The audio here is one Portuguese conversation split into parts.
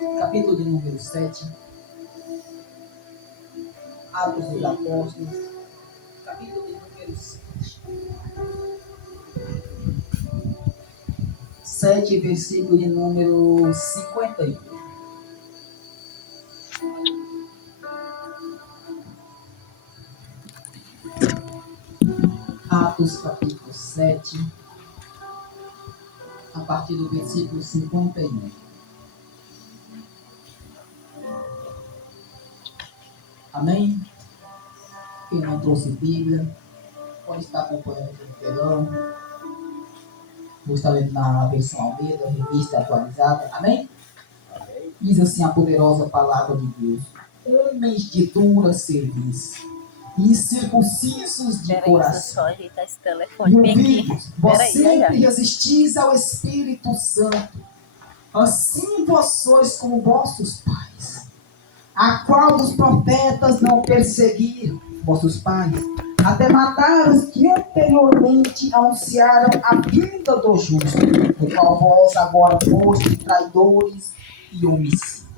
capítulo de número 7, Atos dos Apóstolos, capítulo de número 7. 7, versículo de número 51. Atos capítulo 7, a partir do versículo 51. Amém? Quem não trouxe Bíblia, pode estar acompanhando pelo telão. Vou estar lendo na versão Almeida, revista atualizada. Amém? Amém? Diz assim a poderosa palavra de Deus: homens de dura serviço, incircuncisos de coração, e ouvidos, vós sempre resistis ao Espírito Santo, assim vós sois como vossos pais, a qual os profetas não perseguiram, vossos pais, até matar os que anteriormente anunciaram a vinda do justo, do qual vós agora fostes traidores e homicidas.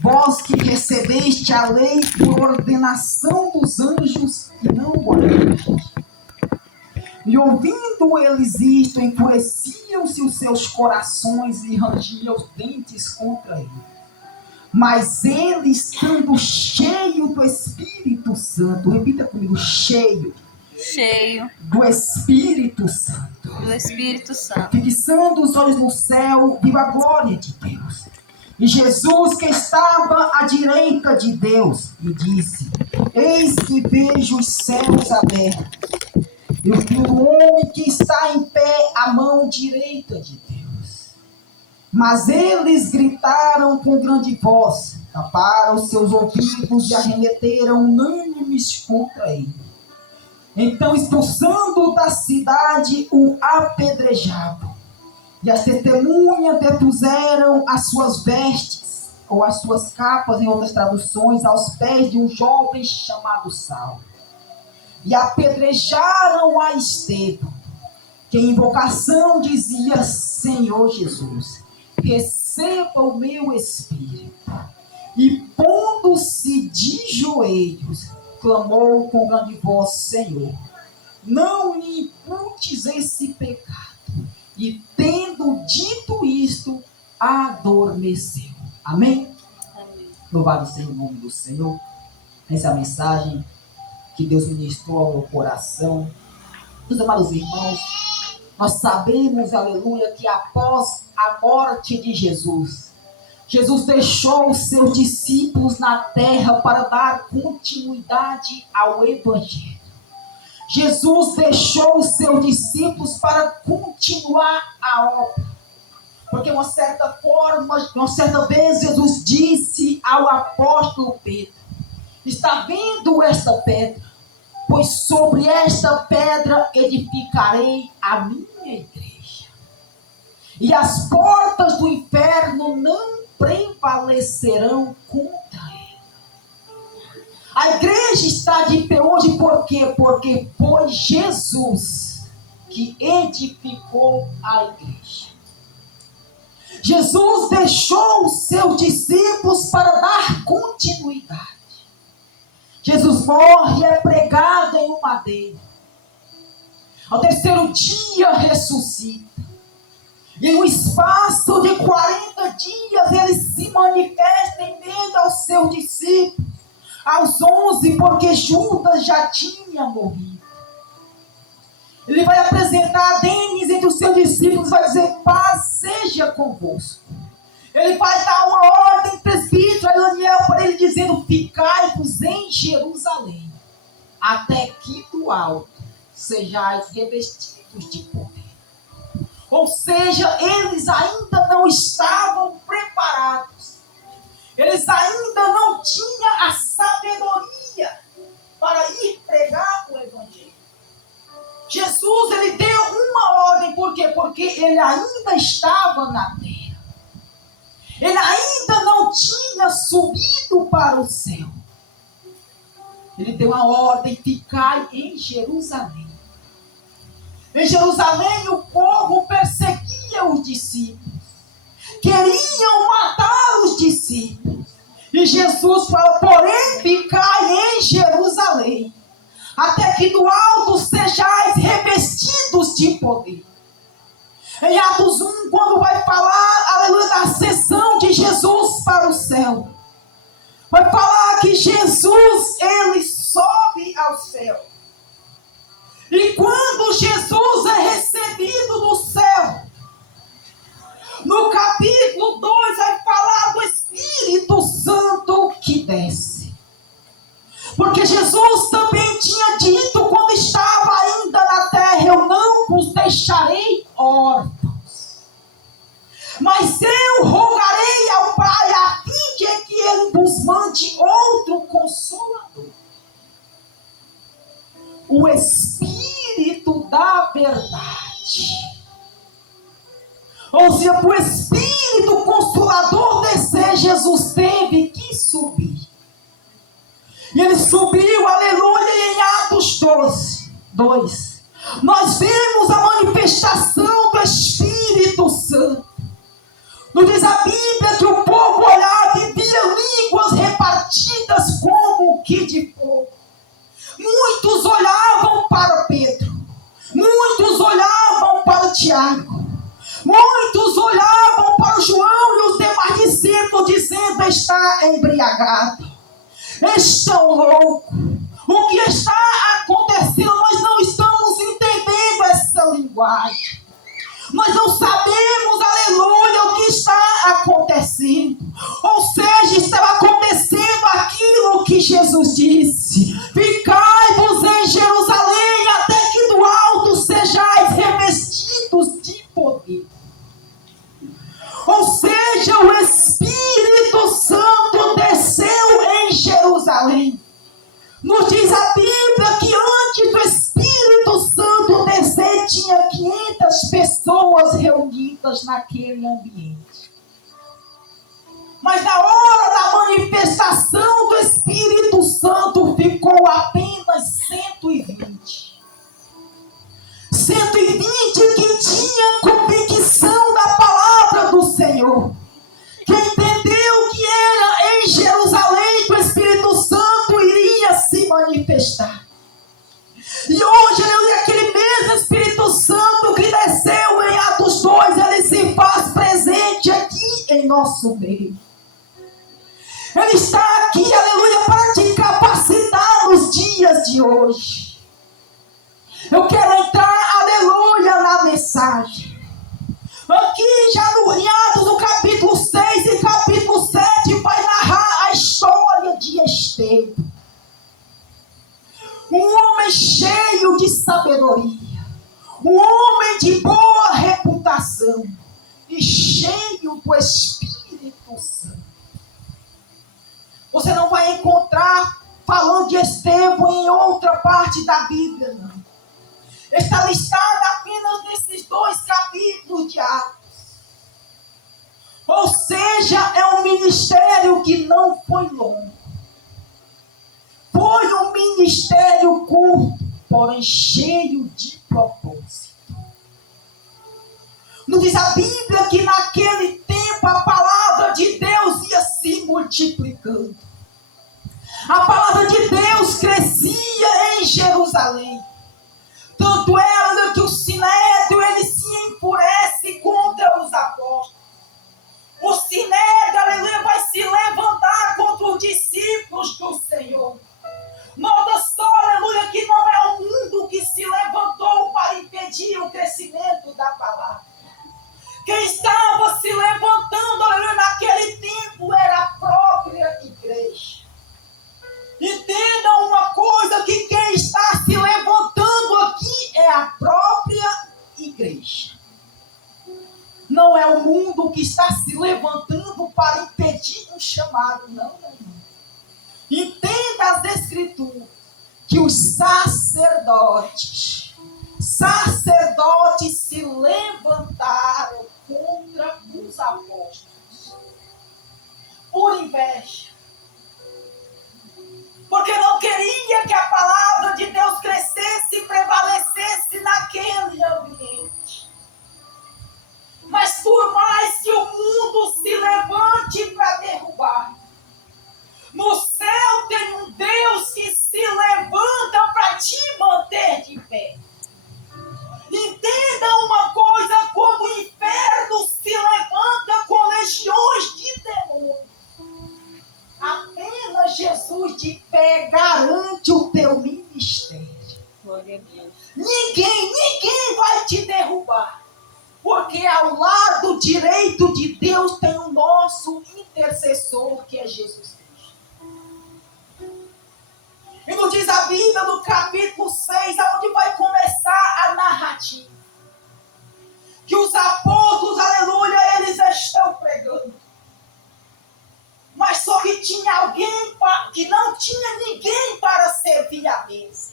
Vós que recebeste a lei por ordenação dos anjos e não guardaste. E ouvindo eles isto, enfureciam-se os seus corações e rangiam os dentes contra ele. Mas ele, estando cheio do Espírito Santo, repita comigo, cheio do Espírito Santo, fixando os olhos no céu, viu a glória de Deus. E Jesus, que estava à direita de Deus, lhe disse: eis que vejo os céus abertos, e o Filho do homem que está em pé à mão direita de Deus. Mas eles gritaram com grande voz, taparam seus ouvidos e arremeteram unânimes contra ele. Então, expulsando da cidade, o apedrejavam. E as testemunhas depuseram as suas vestes, ou as suas capas, em outras traduções, aos pés de um jovem chamado Saulo. E apedrejaram a Estevão, que em invocação dizia: Senhor Jesus, receba o meu espírito. E pondo-se de joelhos, clamou com grande voz: Senhor, não me imputes esse pecado. E tendo dito isto, adormeceu. Amém? Amém. Louvado seja o nome do Senhor. Essa é a mensagem que Deus ministrou ao meu coração. Meus amados irmãos, nós sabemos, aleluia, que após a morte de Jesus, Jesus deixou os seus discípulos na terra para dar continuidade ao Evangelho. Jesus deixou os seus discípulos para continuar a obra. Porque uma certa vez Jesus disse ao apóstolo Pedro: está vendo esta pedra? Pois sobre esta pedra edificarei a minha igreja. E as portas do inferno não prevalecerão contra ele. A igreja está de pé hoje por quê? Porque foi Jesus que edificou a igreja. Jesus deixou os seus discípulos para dar continuidade. Jesus morre e é pregado em um madeiro. Ao terceiro dia ressuscita. E em um espaço de 40 dias ele se manifesta em meio aos seus discípulos. Aos 11, porque Judas já tinha morrido. Ele vai apresentar a Denis entre os seus discípulos, vai dizer: paz seja convosco. Ele vai dar uma ordem presbítero a Daniel para ele, dizendo: ficai-vos em Jerusalém, até que do alto sejais revestidos de poder. Ou seja, eles ainda não estavam preparados. Eles ainda não tinham a sabedoria para ir pregar o Evangelho. Jesus, ele deu uma ordem, por quê? Porque ele ainda estava na terra. Ele ainda não tinha subido para o céu. Ele deu a ordem: ficai em Jerusalém. Em Jerusalém o povo perseguia os discípulos. Queriam matar discípulos. E Jesus fala: porém, ficai em Jerusalém, até que do alto sejais revestidos de poder. Em Atos 1, quando vai falar, aleluia, da ascensão de Jesus para o céu, vai falar que Jesus, ele sobe ao céu. E quando Jesus é recebido do céu, no capítulo 2 vai falar do Espírito Santo que desce. Porque Jesus também tinha dito quando estava ainda na terra: eu não vos deixarei órfãos, mas eu rogarei ao Pai a fim de que ele vos mande outro Consolador, o Espírito da verdade. Ou seja, para o Espírito Consolador descer, Jesus teve que subir. E ele subiu, aleluia, em Atos 2. Nós vemos a manifestação do Espírito Santo. Nos diz a Bíblia que o povo olhava e via línguas repartidas como que de fogo. Muitos olhavam para Pedro, muitos olhavam para Tiago, muitos olhavam para João e os demais discípulos, dizendo: está embriagado, estão loucos, o que está acontecendo? Nós não estamos entendendo essa linguagem, nós não sabemos, aleluia, o que está acontecendo. Ou seja, estava acontecendo aquilo que Jesus disse: ficai-vos em Jerusalém, até que do alto sejais revestidos de poder. Ou seja, o Espírito Santo desceu em Jerusalém. Nos diz a Bíblia que antes do Espírito Santo descer, tinha 500 pessoas reunidas naquele ambiente. Mas na hora da manifestação do Espírito Santo, ficou apenas 120. 120 que tinha convicção da palavra do Senhor, que entendeu que era em Jerusalém que o Espírito Santo iria se manifestar. E hoje, aquele mesmo Espírito Santo que desceu em Atos 2, ele se faz presente aqui em nosso meio. Ele está aqui, aleluia, para te capacitar nos dias de hoje. Eu quero entrar, aleluia, na mensagem. Aqui já no Atos, no capítulo 6 e capítulo 7, vai narrar a história de Estevão. Um homem cheio de sabedoria, um homem de boa reputação e cheio do Espírito Santo. Você não vai encontrar falando de Estevão em outra parte da Bíblia, não. Está listado apenas nesses 2 capítulos de Atos. Ou seja, é um ministério que não foi longo. Foi um ministério curto, porém cheio de propósito. Nos diz a Bíblia que naquele tempo a palavra de Deus ia se multiplicando. A palavra de Deus crescia em Jerusalém. Tanto é que o Sinédrio, ele se enfurece contra os apóstolos. O Sinédrio, aleluia, vai se levantar contra os discípulos do Senhor. Nota só, aleluia, que não é o mundo que se levantou para impedir o crescimento da palavra. Quem estava se levantando, aleluia, naquele tempo era a própria igreja. Entendam uma coisa, que quem está se levantando aqui é a própria igreja. Não é o mundo que está se levantando para impedir um chamado, não. Entenda as Escrituras, que os sacerdotes se levantaram contra os apóstolos por inveja, porque não queria que a palavra de Deus crescesse e prevalecesse naquele ambiente. Mas por mais que o mundo se levante para derrubar, Glória a Deus. Ninguém vai te derrubar. Porque ao lado direito de Deus tem o nosso intercessor, que é Jesus Cristo. E nos diz a Bíblia, no capítulo 6, onde vai começar a narrativa, que os apóstolos, aleluia, eles estão pregando. Mas só que tinha alguém que não tinha ninguém para servir a mesa.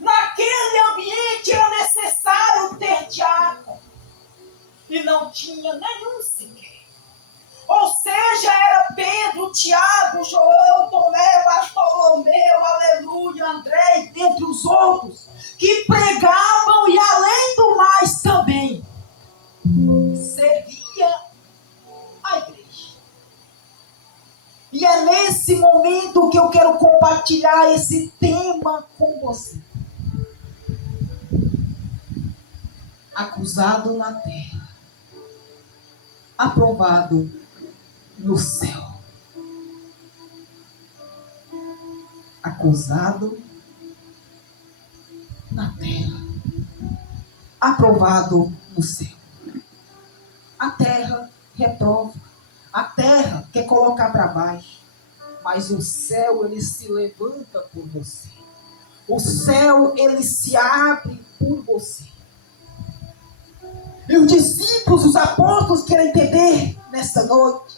Naquele ambiente era necessário ter diácono. E não tinha nenhum sequer. Ou seja, era Pedro, Tiago, João, Tomé, Bartolomeu, aleluia, André, dentre os outros, que pregavam e além do mais também servia a igreja. E é nesse momento que eu quero compartilhar esse tema com você. Acusado na terra, aprovado no céu. Acusado na terra, aprovado no céu. A terra reprova, a terra quer colocar para baixo, mas o céu ele se levanta por você. O céu ele se abre por você. E os discípulos, os apóstolos querem entender nesta noite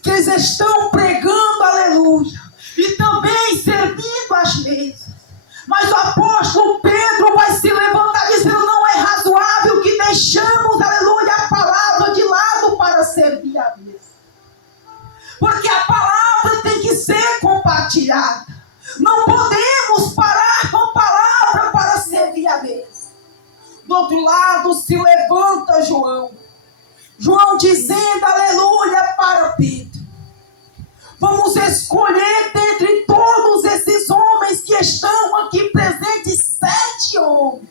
que eles estão pregando, aleluia, e também servindo as mesas. Mas o apóstolo Pedro vai se levantar dizendo: não é razoável que deixamos, aleluia, a palavra de lado para servir a mesa. Porque a palavra tem que ser compartilhada. Não podemos parar com a palavra para servir a mesa. Do outro lado se levanta João. João dizendo, aleluia, para Pedro: vamos escolher dentre todos esses homens que estão aqui presentes 7 homens.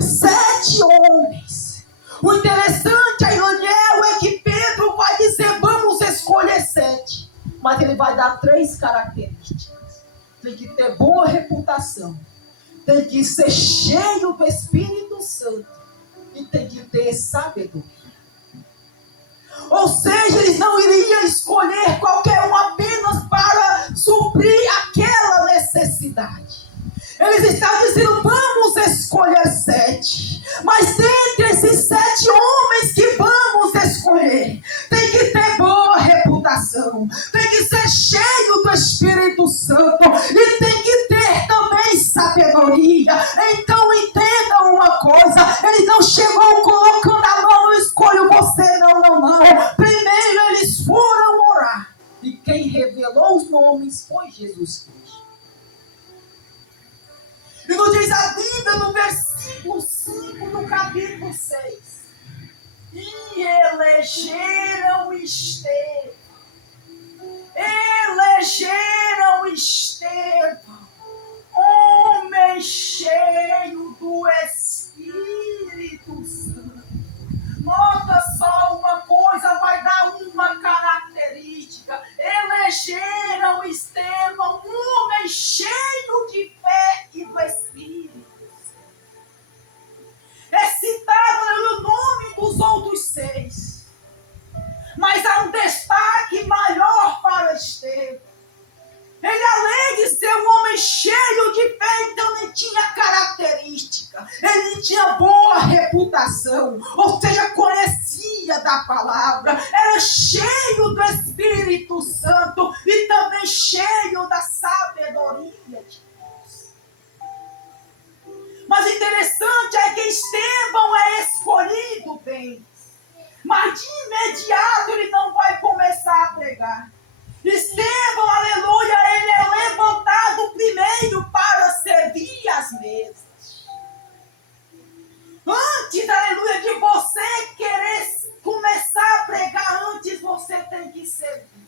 7 homens. O interessante aí, Daniel, é que Pedro vai dizer: vamos escolher 7. Mas ele vai dar 3 características. Tem que ter boa reputação. Tem que ser cheio do Espírito Santo. E tem que ter sabedoria. Ou seja, eles não iriam escolher qualquer um apenas para suprir aquela necessidade. Eles estavam dizendo: vamos escolher 7. Mas dentre esses 7 homens que vamos escolher, tem que ter boa reputação. Tem que ser cheio do Espírito Santo. E tem que ter também sabedoria. Então entendam uma coisa: ele não chegou colocando a mão: eu escolho você. Não. Primeiro eles foram orar. E quem revelou os nomes foi Jesus Cristo. E nos diz a Bíblia no versículo 5 do capítulo 6. E elegeram Estevão. Elegeram Estevão, homem cheio do Espírito Santo. Nota só uma coisa, vai dar uma característica. Elegeram Estevão, homem cheio de fé e do Espírito. É citado o nome dos outros 6. Mas há um destaque maior para Estevão. Ele, além de ser um homem cheio de fé, então ele tinha característica. Ele tinha boa reputação. Ou seja, conhecia da palavra. Era cheio do Espírito Santo. E também cheio da sabedoria de Deus. Mas o interessante é que Estevão é escolhido bem. Mas de imediato ele não vai começar a pregar. Estevão, aleluia, ele é levantado primeiro para servir as mesas. Antes, aleluia, de você querer começar a pregar, antes você tem que servir.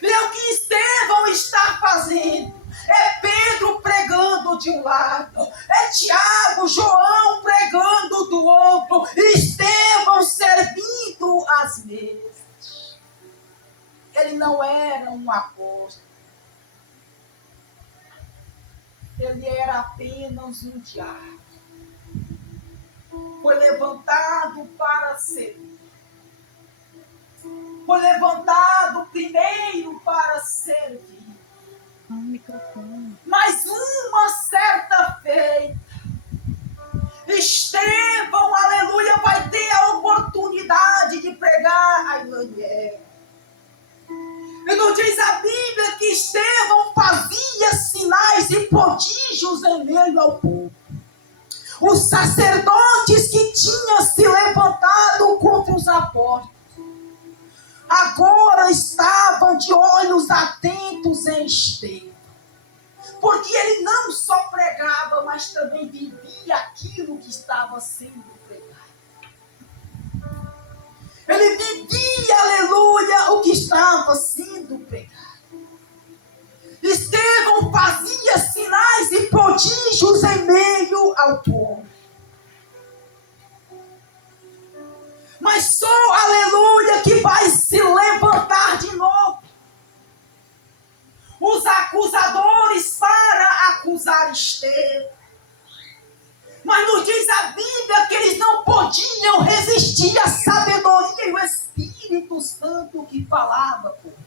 E é o que Estevão está fazendo. É Pedro pregando de um lado, é Tiago, João pregando do outro, Estevão servindo as mesas. Ele não era um apóstolo. ele era apenas um diabo. Foi levantado para servir. Foi levantado primeiro para servir. Mas uma certa feita, Estevão, aleluia, vai ter a oportunidade de pregar a Evangelho. E não diz a Bíblia que Estevão fazia sinais e prodígios em meio ao povo. Os sacerdotes que tinham se levantado contra os apóstolos agora estavam de olhos atentos em Estevão. Porque ele não só pregava, mas também vivia aquilo que estava sendo pregado. Ele vivia, aleluia, o que estava sendo pregado. Estevão fazia sinais e prodígios em meio ao povo. Mas só, aleluia, que vai se levantar de novo os acusadores para acusar Estevão. Mas nos diz a Bíblia que eles não podiam resistir à sabedoria e o Espírito Santo que falava por eles.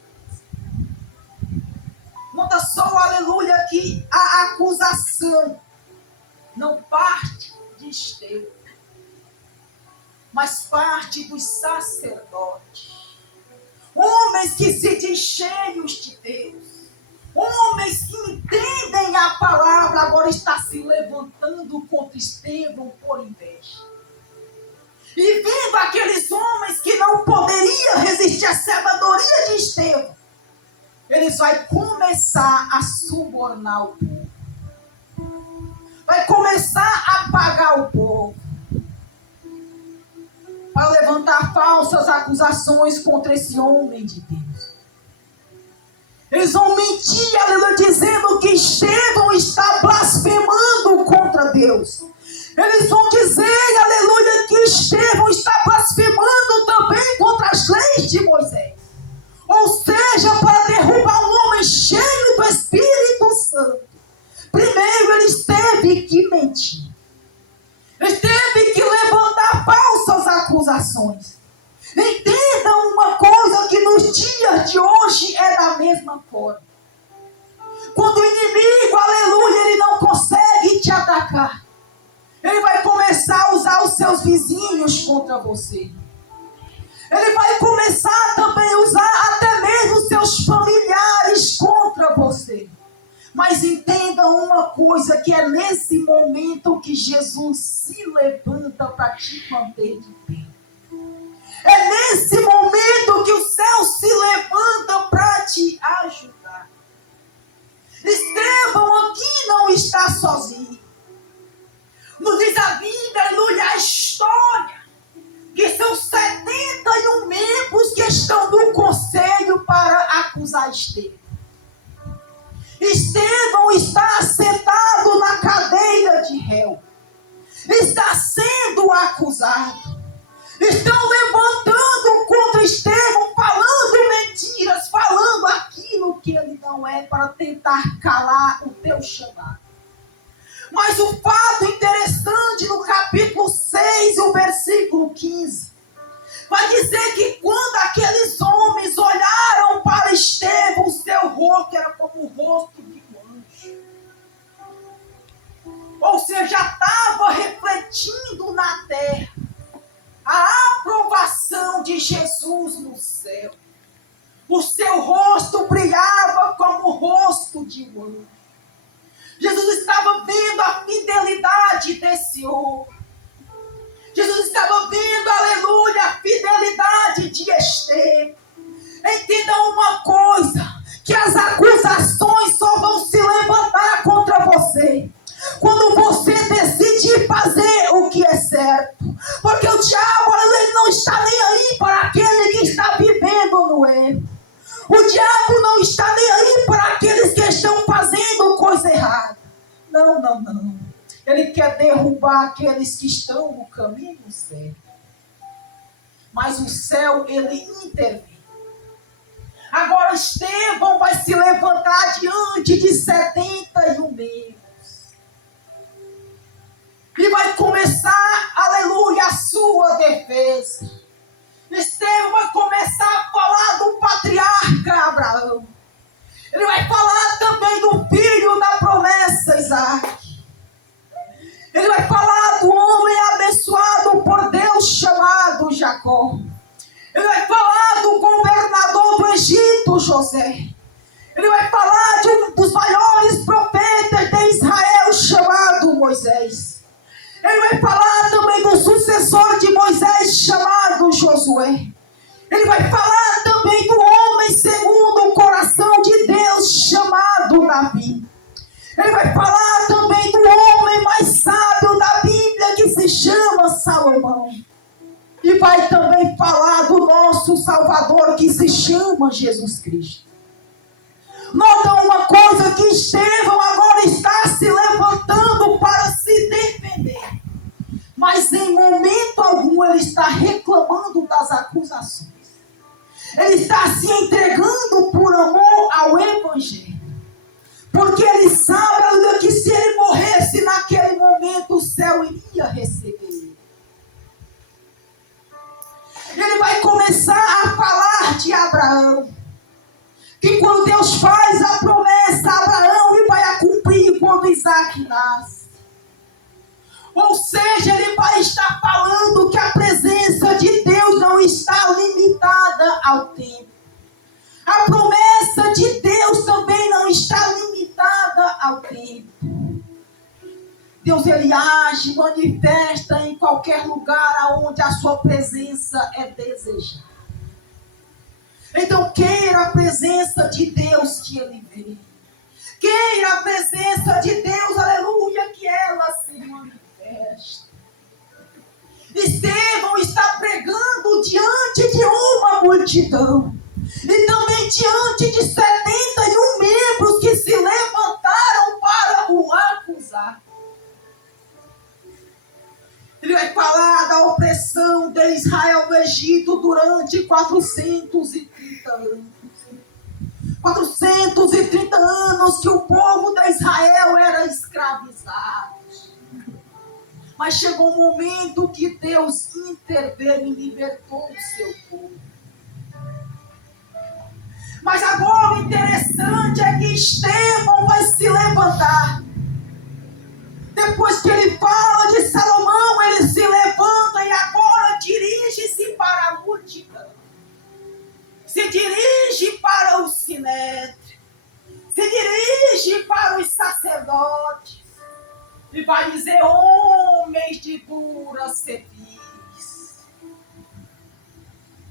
Nota só, aleluia, que a acusação não parte de Estevão, mas parte dos sacerdotes. Homens que se dizem cheios de Deus. Homens que entendem a palavra, agora está se levantando contra Estevão por inveja. E vendo aqueles homens que não poderiam resistir à sabedoria de Estevão, eles vão começar a subornar o povo. Vai começar a pagar o povo. Para levantar falsas acusações contra esse homem de Deus. Eles vão mentir, aleluia, dizendo que Estevão está blasfemando contra Deus. Eles vão dizer, aleluia, que Estevão está blasfemando também contra as leis de Moisés. Ou seja, para derrubar um homem cheio do Espírito Santo, primeiro eles teve que mentir. Eles teve que levantar falsas acusações. Entendam uma coisa, que nos dias de hoje é da mesma forma. Quando o inimigo, aleluia, ele não consegue te atacar, ele vai começar a usar os seus vizinhos contra você. Ele vai começar também a usar até mesmo os seus familiares contra você. Mas entendam uma coisa, que é nesse momento que Jesus se levanta para te manter de pé. É nesse momento que o céu se levanta para te ajudar. Estevão aqui não está sozinho. Nos diz a Bíblia, aleluia, a história, que são 71 membros que estão no conselho para acusar Estevão. Estevão está sentado na cadeira de réu. Está sendo acusado. Estão levantando contra Estevão, falando mentiras, falando aquilo que ele não é, para tentar calar o teu chamado. Mas o fato interessante no capítulo 6, o versículo 15, vai dizer que quando aqueles homens olharam para Estevão, o seu rosto era como o rosto de um anjo. Ou seja, estava refletindo na terra a aprovação de Jesus no céu. O seu rosto brilhava como o rosto de um anjo. Jesus estava vendo a fidelidade desse homem. Jesus estava vendo, aleluia, a fidelidade de Estevão. Entenda uma coisa, que as acusações só vão se levantar contra você quando você decidir fazer o que é certo. Porque o diabo, ele não está nem aí para aquele que está vivendo no erro. O diabo não está nem aí para aqueles que estão fazendo coisa errada. Não, não, não. Ele quer derrubar aqueles que estão no caminho certo. Mas o céu, ele intervém. Agora Estevão vai se levantar diante de 71 membros. E vai começar, aleluia, a sua defesa. Estevão vai começar a falar do patriarca Abraão. Ele vai falar também do filho da promessa, Isaac. Ele vai falar do homem abençoado por Deus chamado Jacó. Ele vai falar do governador do Egito, José. Ele vai falar de um dos maiores profetas de Israel chamado Moisés. Ele vai falar também do sucessor de Moisés chamado Josué. Ele vai falar também do homem segundo o coração de Deus chamado Davi. Ele vai falar também do homem mais sábio da Bíblia que se chama Salomão. E vai também falar do nosso Salvador que se chama Jesus Cristo. Nota uma coisa, que Estevão agora está se levantando para se defender. Mas em momento algum ele está reclamando das acusações. Ele está se entregando por amor ao Evangelho. Porque ele sabe que se ele morresse naquele momento, o céu iria receber ele. Ele vai começar a falar de Abraão. Que quando Deus faz a promessa a Abraão, ele vai a cumprir quando Isaac nasce. Ou seja, ele vai estar falando que a presença de Deus não está limitada ao tempo. A promessa de Deus também não está limitada ao tempo. Deus, ele age, manifesta em qualquer lugar onde a sua presença é desejada. Então queira a presença de Deus que ele vem. Queira a presença de Deus, aleluia, que ela se manifeste. Estevão está pregando diante de uma multidão. E também diante de 71 membros que se levantaram para o acusar. Ele vai falar da opressão de Israel no Egito durante 430 anos. 430 anos que o povo de Israel era escravizado. Mas chegou um momento que Deus interveio e libertou o seu povo. Mas agora o interessante é que Estevão vai se levantar. Depois que ele fala de Salomão, ele se levanta e agora dirige-se para a multidão. Se dirige para o sinédrio. Se dirige para os sacerdotes. E vai dizer: homens de dura cerviz,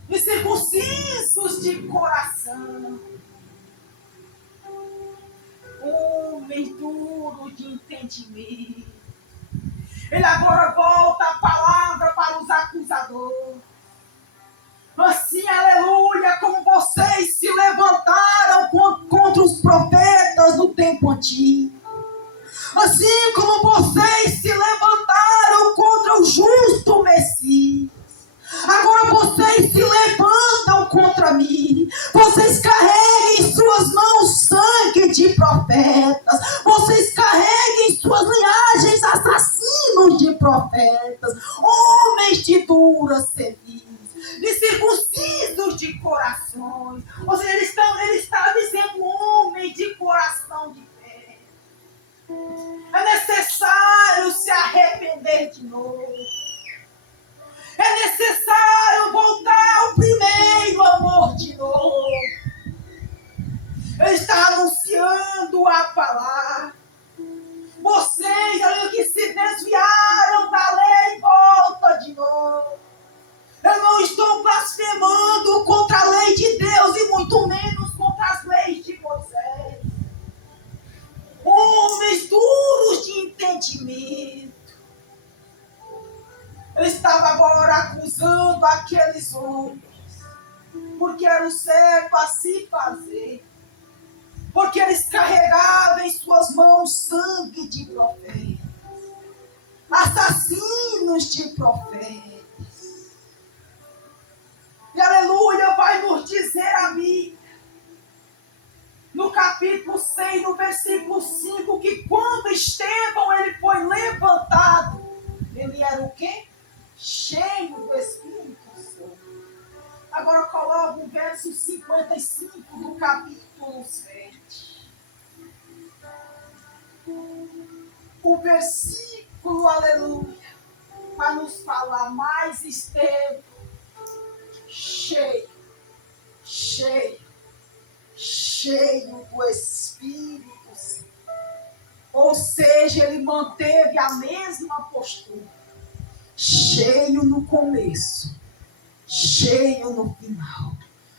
incircuncisos de coração, homens duros de entendimento. Ele agora volta a palavra para os acusadores. Assim, aleluia, como vocês se levantaram contra os profetas no tempo antigo. Assim como vocês se levantaram contra o justo Messias. Agora vocês se levantam contra mim. Vocês carreguem em suas mãos sangue de profetas. Vocês carreguem em suas linhagens assassinos de profetas. Homens de dura cerviz, incircuncisos de corações. Ou seja, ele está dizendo homens de coração de fé. É necessário se arrepender de novo. É necessário voltar ao primeiro amor de novo. Ele está anunciando a palavra. Vocês ali que se desviaram da lei, volta de novo. Eu não estou blasfemando contra a lei de Deus e muito menos contra as leis de Moisés. Homens duros de entendimento. Ele estava agora acusando aqueles homens, porque era o certo a se fazer, porque eles carregavam em suas mãos sangue de profetas, assassinos de profetas. E aleluia, vai nos dizer a Bíblia, no capítulo 6, no versículo 5, que quando Estevão ele foi levantado, Agora coloca o verso 55 do capítulo 7. O versículo, aleluia, para nos falar mais esteve cheio do Espírito Santo. Ou seja, ele manteve a mesma postura. Cheio no começo, cheio no final,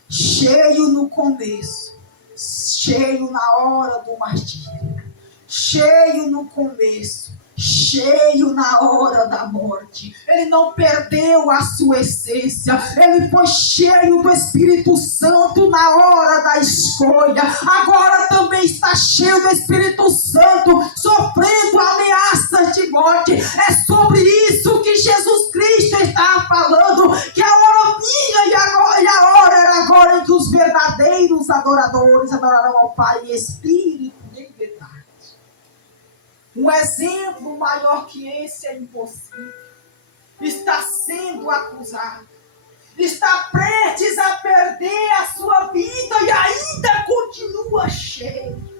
cheio no começo, cheio na hora do martírio, cheio no começo, cheio na hora da morte. Ele não perdeu a sua essência. Ele foi cheio do Espírito Santo na hora da escolha. Agora também está cheio do Espírito Santo, sofrendo ameaças de morte. É sobre isso que Jesus Cristo está falando, que a hora vinha e a hora era agora em que os verdadeiros adoradores adorarão ao Pai em espírito e em verdade. Um exemplo maior que esse é impossível. Está sendo acusado. Está prestes a perder a sua vida e ainda continua cheio.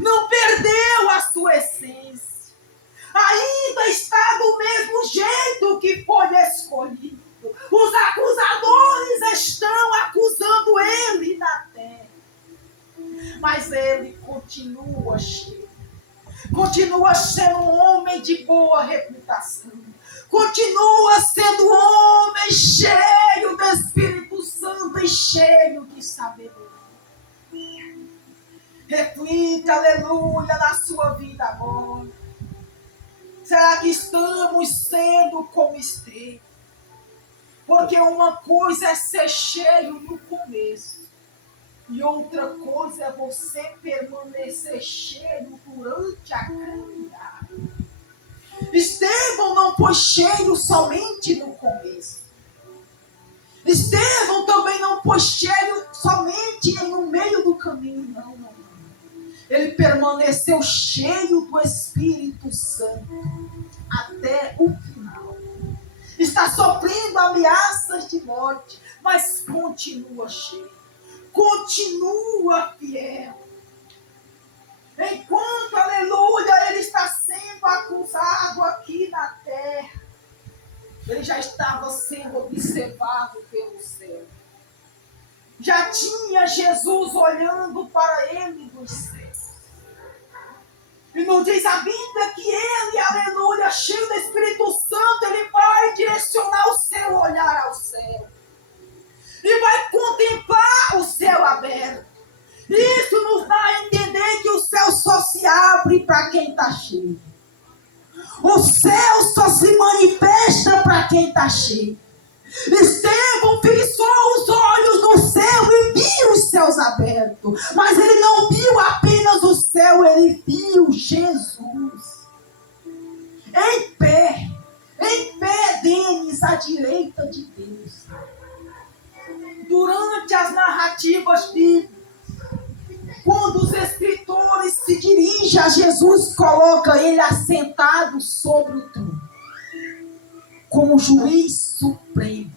Não perdeu a sua essência. Ainda está do mesmo jeito que foi escolhido. Os acusadores estão acusando ele na terra. Mas ele continua cheio. Continua sendo um homem de boa reputação. Continua sendo um homem cheio do Espírito Santo e cheio de sabedoria. Reflita, aleluia, na sua vida agora. Será que estamos sendo como Estevão? Porque uma coisa é ser cheio no começo. E outra coisa é você permanecer cheio durante a caminhada. Estevão não foi cheio somente no começo. Estevão também não foi cheio somente no meio do caminho, não. Ele permaneceu cheio do Espírito Santo até o final. Está sofrendo ameaças de morte, mas continua cheio. Continua fiel. Enquanto, aleluia, ele está sendo acusado aqui na terra, ele já estava sendo observado pelo céu. Já tinha Jesus olhando para ele dos céus. E nos diz a Bíblia que ele, aleluia, cheio do Espírito Santo, ele vai direcionar o seu olhar ao céu. E vai contemplar o céu aberto. Isso nos dá a entender que o céu só se abre para quem está cheio. O céu só se manifesta para quem está cheio. Estevão fixou os olhos no céu e viu os céus abertos. Mas ele não viu apenas o céu, ele viu Jesus. Em pé deles, à direita de Deus. Durante as narrativas bíblicas, quando os escritores se dirigem a Jesus, coloca ele assentado sobre o trono, como juiz supremo.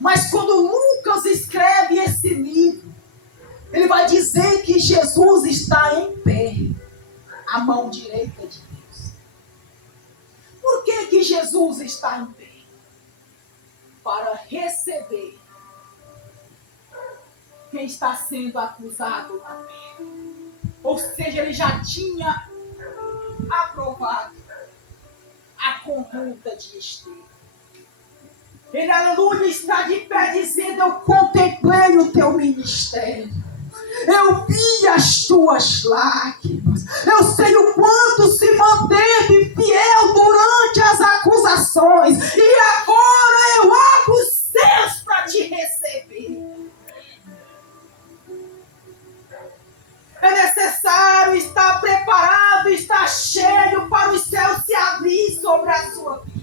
Mas quando Lucas escreve esse livro, ele vai dizer que Jesus está em pé, à mão direita de Deus. Por que Jesus está em pé? Para receber quem está sendo acusado na terra. Ou seja, ele já tinha aprovado a conduta de Estevão. Ele, aleluia, está de pé dizendo: eu contemplei o teu ministério. Eu vi as tuas lágrimas. Eu sei o quanto se manteve fiel durante as acusações. E agora eu abro os céus para te receber. É necessário estar preparado, estar cheio para os céus se abrir sobre a sua vida.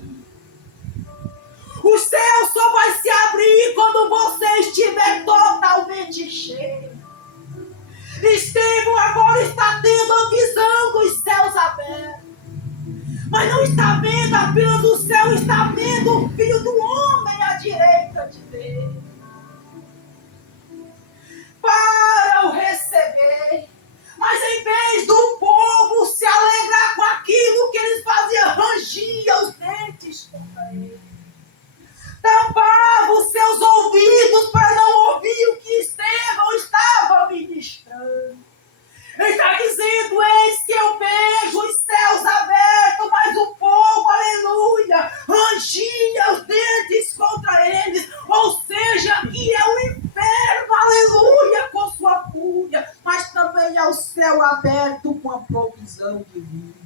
O céu só vai se abrir quando você estiver totalmente cheio. Estevão agora está tendo a visão dos céus abertos. Mas não está vendo apenas o céu, está vendo o Filho do Homem à direita de Estevão, para o receber. Mas em vez do povo se alegrar com aquilo que eles faziam, rangia os dentes contra ele. Tampava os seus ouvidos para não ouvir o que Estevão estava ministrando. Ele está dizendo: eis que eu vejo os céus abertos, mas o povo, aleluia, rangia os dentes contra eles. Ou seja, aqui é o inferno, aleluia, com sua fúria, mas também é o céu aberto com a provisão divina.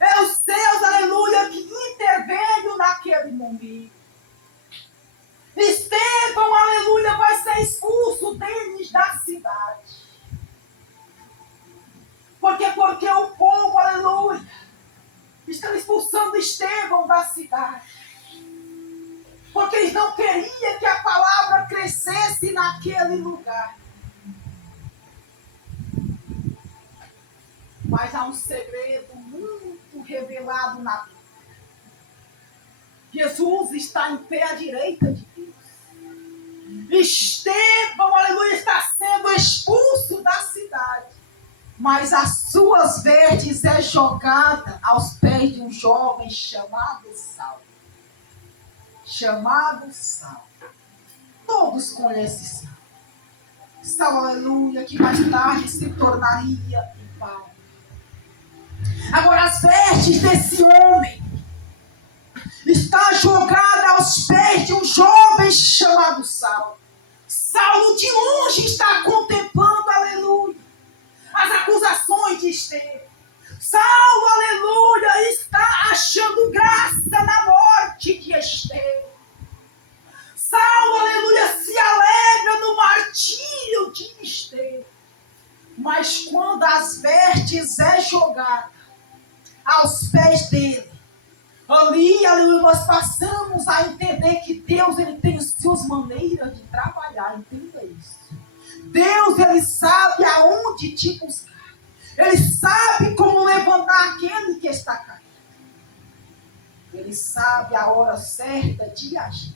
É os céus, aleluia, que interveio naquele momento. Estevão, aleluia, vai ser expulso deles da cidade. Porque o povo, aleluia, está expulsando Estevão da cidade. Porque eles não queriam que a palavra crescesse naquele lugar. Mas há um segredo muito revelado na Bíblia. Jesus está em pé à direita de Deus. Estevão, aleluia, está sendo expulso da cidade. Mas as suas vestes é jogada aos pés de um jovem chamado Saulo. Chamado Saulo. Todos conhecem Saulo. Saulo, aleluia, que mais tarde se tornaria em Paulo. Agora as vestes desse homem está jogada aos pés de um jovem chamado Saulo. Saulo de longe está contemplando, aleluia, as acusações de Estevão. Saulo, aleluia, está achando graça na morte de Estevão. Saulo, aleluia, se alegra no martírio de Estevão. Mas quando as vestes é jogada aos pés dele, ali, aleluia, nós passamos a entender que Deus, ele tem as suas maneiras de trabalhar. Entenda isso. Deus, ele sabe aonde te buscar. Ele sabe como levantar aquele que está caído. Ele sabe a hora certa de agir.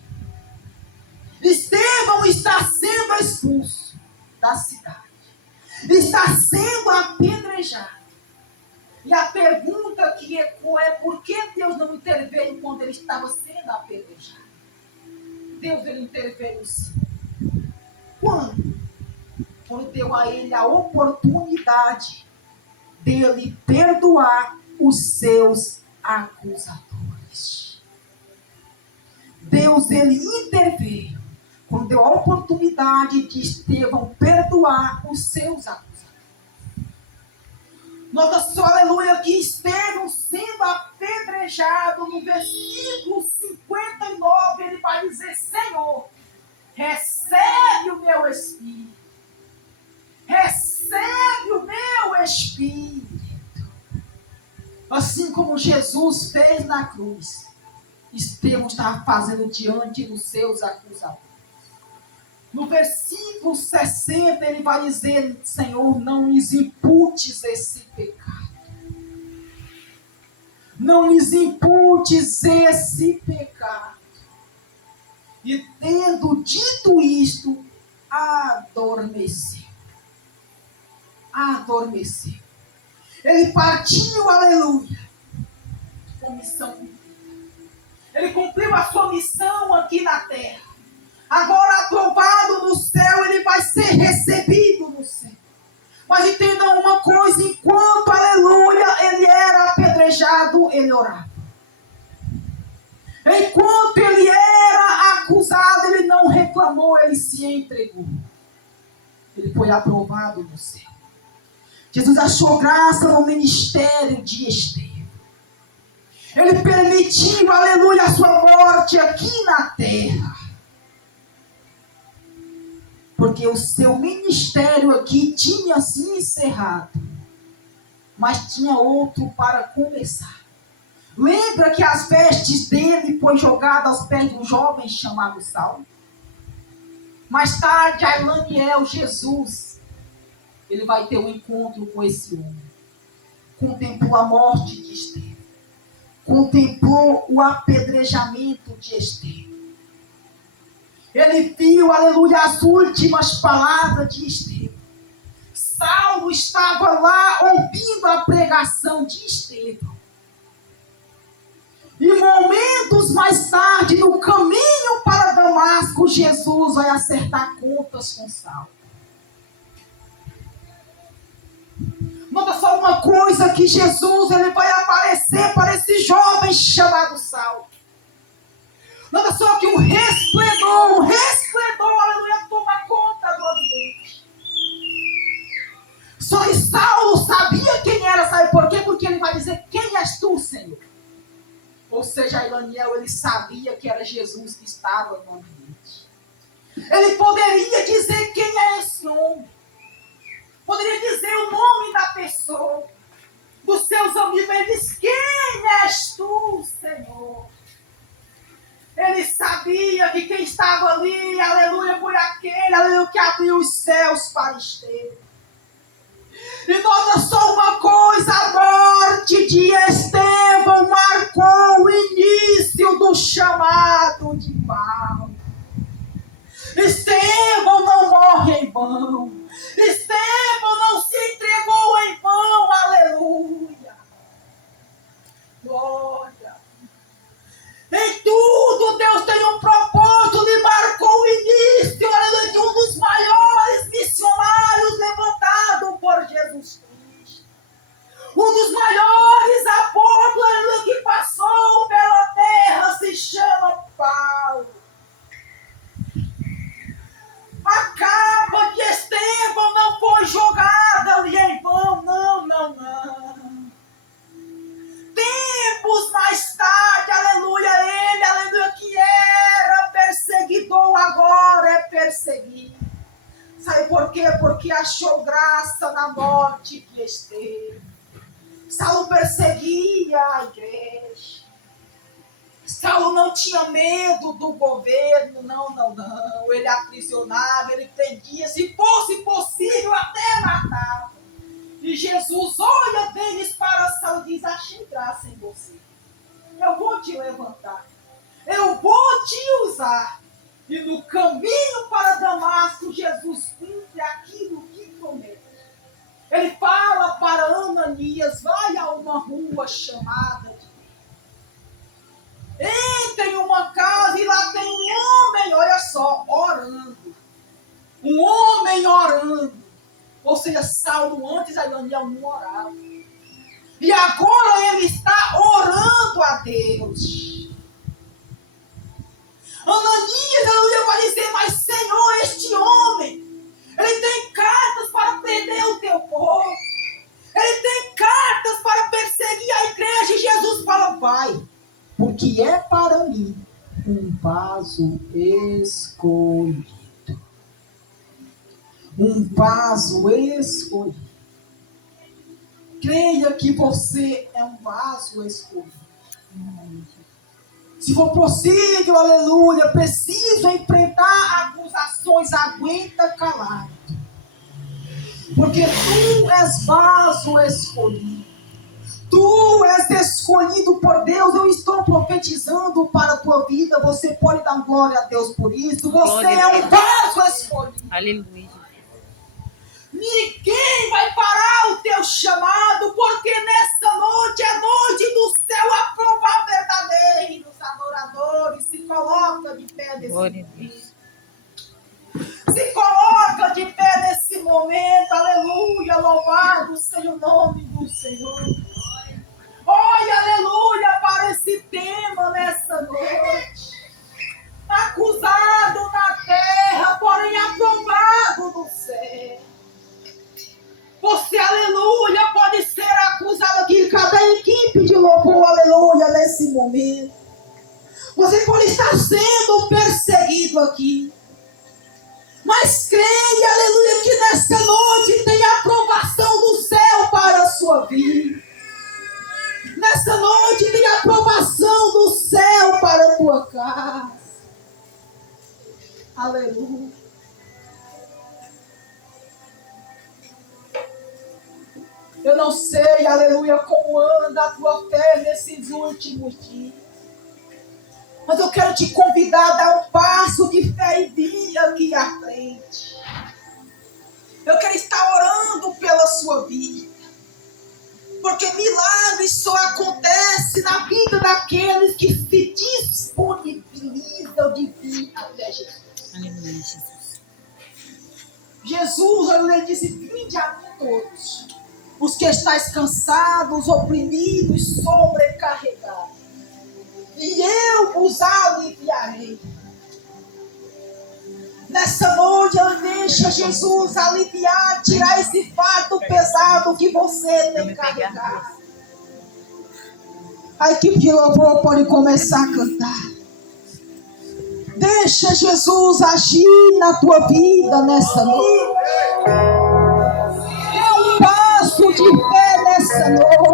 Estevão está sendo expulso da cidade. Está sendo apedrejado. E a pergunta que ecoa é: por que Deus não interveio quando ele estava sendo apedrejado? Deus, ele interveio sim. Quando? Quando deu a ele a oportunidade dele perdoar os seus acusadores. Deus, ele interveio quando deu a oportunidade de Estevão perdoar os seus acusadores. Nota só, aleluia, que Estevão sendo apedrejado, no versículo 59, ele vai dizer: Senhor, recebe o meu espírito. Recebe o meu espírito. Assim como Jesus fez na cruz, Estevão estava fazendo diante dos seus acusadores. No versículo 60, ele vai dizer: Senhor, não lhes imputes esse pecado. Não lhes imputes esse pecado. E tendo dito isto, adormeceu. Adormeceu. Ele partiu, aleluia, com missão cumprida. Ele cumpriu a sua missão aqui na terra. Agora, aprovado no céu, ele vai ser recebido no céu. Mas entendam uma coisa: enquanto, aleluia, ele era apedrejado, ele orava. Enquanto ele era acusado, ele não reclamou, ele se entregou. Ele foi aprovado no céu. Jesus achou graça no ministério de Estevão. Ele permitiu, aleluia, a sua morte aqui na terra. Porque o seu ministério aqui tinha se encerrado. Mas tinha outro para começar. Lembra que as vestes dele foi jogada aos pés de um jovem chamado Saulo? Mais tarde, Ailaniel, Jesus, ele vai ter um encontro com esse homem. Contemplou a morte de Estevão. Contemplou o apedrejamento de Estevão. Ele viu, aleluia, as últimas palavras de Estevão. Saulo estava lá ouvindo a pregação de Estevão. E momentos mais tarde, no caminho para Damasco, Jesus vai acertar contas com Saulo. Nota só uma coisa, que Jesus ele vai aparecer para esse jovem chamado Saulo. Nota só que um resplendor, aleluia, toma conta do ambiente. Só que Saulo sabia quem era, sabe por quê? Porque ele vai dizer, quem és tu, Senhor? Ou seja, Daniel, ele sabia que era Jesus que estava no ambiente. Ele poderia dizer quem é esse homem. Poderia dizer o nome da pessoa, dos seus amigos. Ele diz, quem és tu, Senhor? Ele sabia que quem estava ali, aleluia, foi aquele, aleluia, que abriu os céus para Estevão. E nota só uma coisa, a morte de Estevão marcou o início do chamado de Paulo. Estevão não morre em vão. Estevão não se entregou em vão, aleluia. Glória. Em tudo Deus tem um propósito, e marcou o início, aleluia, de um dos maiores missionários levantado por Jesus Cristo. Um dos maiores apóstolos, aleluia, que passou pela terra se chama Paulo. Acaba que Estevão não foi jogado ali em vão, não. Tempos mais tarde, aleluia, ele, aleluia, que era perseguidor, agora é perseguido. Sabe por quê? Porque achou graça na morte de Estevão. Saulo perseguia a igreja. Saulo não tinha medo do governo, não. Ele aprisionava, ele prendia, se fosse possível, até matava. E Jesus olha deles para Saulo e diz, achei graça em você. Eu vou te levantar. Eu vou te usar. E no caminho para Damasco, Jesus cumpre aquilo que promete. Ele fala para Ananias, vai a uma rua chamada de... Entra em uma casa e lá tem um homem, olha só, orando. Um homem orando. Ou seja, Saulo antes Ananias não orava. E agora ele está orando a Deus. Ananias, aleluia, vai dizer, mas Senhor, este homem, ele tem cartas para prender o teu povo. Ele tem cartas para perseguir a igreja. E Jesus fala, vai. Porque é para mim um vaso escolhido. Um vaso escolhido. Creia que você é um vaso escolhido. Se for possível, aleluia, preciso enfrentar acusações, aguenta calado. Porque tu és vaso escolhido. Tu és escolhido por Deus. Eu estou profetizando para a tua vida. Você pode dar glória a Deus por isso. Você é um vaso escolhido. Aleluia. Ninguém vai parar o teu chamado, porque nesta noite é noite do céu aprovar verdadeiros adoradores. Se coloca de pé nesse momento. Se coloca de pé nesse momento. Aleluia. Louvado seja o nome do Senhor. Olha, aleluia, para esse tema nessa noite. Acusado na terra, porém aprovado no céu. Você, aleluia, pode ser acusado aqui. Cada equipe de louvor, aleluia, nesse momento. Você pode estar sendo perseguido aqui. Mas creia, aleluia, que nessa noite tem a aprovação do céu para a sua vida. Nessa noite tem a aprovação do céu para a tua casa. Aleluia. Eu não sei, aleluia, como anda a tua fé nesses últimos dias. Mas eu quero te convidar a dar um passo de fé e vir aqui à frente. Eu quero estar orando pela sua vida. Porque milagres só acontecem na vida daqueles que se disponibilizam de vir até Jesus. Aleluia, Jesus. Jesus, ele disse: vinde a mim todos, os que estáis cansados, oprimidos, sobrecarregados, e eu vos aliviarei. Nessa noite, ele deixa Jesus aliviar, tirar esse fardo pesado que você tem carregado. A equipe de louvor pode começar a cantar. Deixa Jesus agir na tua vida nessa noite. Dê um passo de fé nessa noite.